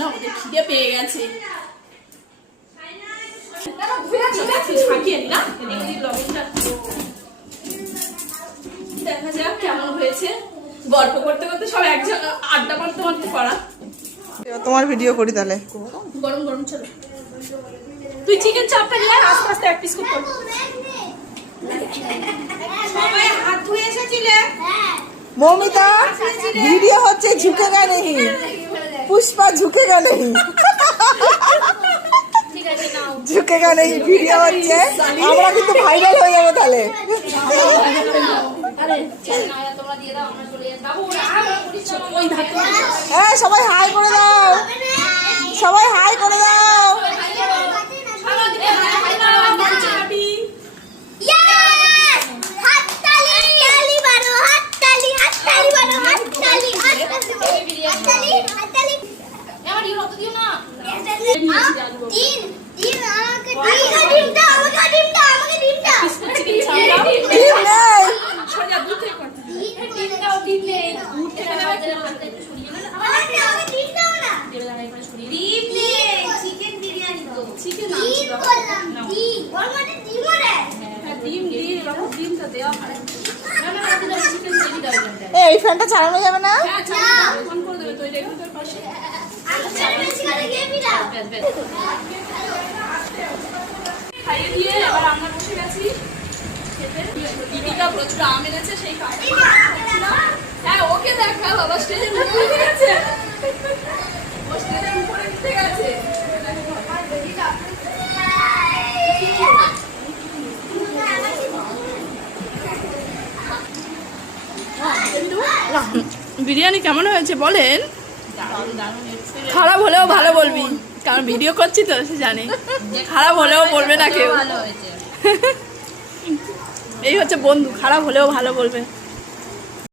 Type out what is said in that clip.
না ওদের খিদে পেয়ে গেছে। দেখা যাক কেমন হয়েছে। গল্প করতে করতে সব একজন আড্ডা মারতে মারতে করা। তোমার ভিডিও করি তাহলে। গরম গরম চলো। তুই চিকেন চাপটা নিয়ে আস্তে আস্তে এক পিস করে। সবাই হাত ধুয়ে এসেছিলে? মমিতা ভিডিও হচ্ছে ঝুঁকেগা নেই, পুষ্পা ঝুঁকেগা নেই, ঝুঁকেগা নেই ভিডিও হচ্ছে। আমরা কিন্তু ভাইরাল হয়ে যাবো তাহলে। হ্যাঁ সবাই হাই করে দাও, সবাই হাই করে দাও। এই ফ্যানটা চালানো যাবে না? খাইয়ে দিয়ে এবার আমরা বসে গেছি। দীপিকা প্রচুর আম এনেছে, সেই হ্যাঁ ওকে দেখা বাবা স্টেজে উঠে গেছে, ও স্টেজের উপরে উঠে গেছে। বিরিয়ানি কেমন হয়েছে বলেন? খারাপ হলেও ভালো বলবি, কারণ ভিডিও করছি তো সে জানে। খারাপ হলেও বলবে না কেউ, এই হচ্ছে বন্ধু, খারাপ হলেও ভালো বলবে।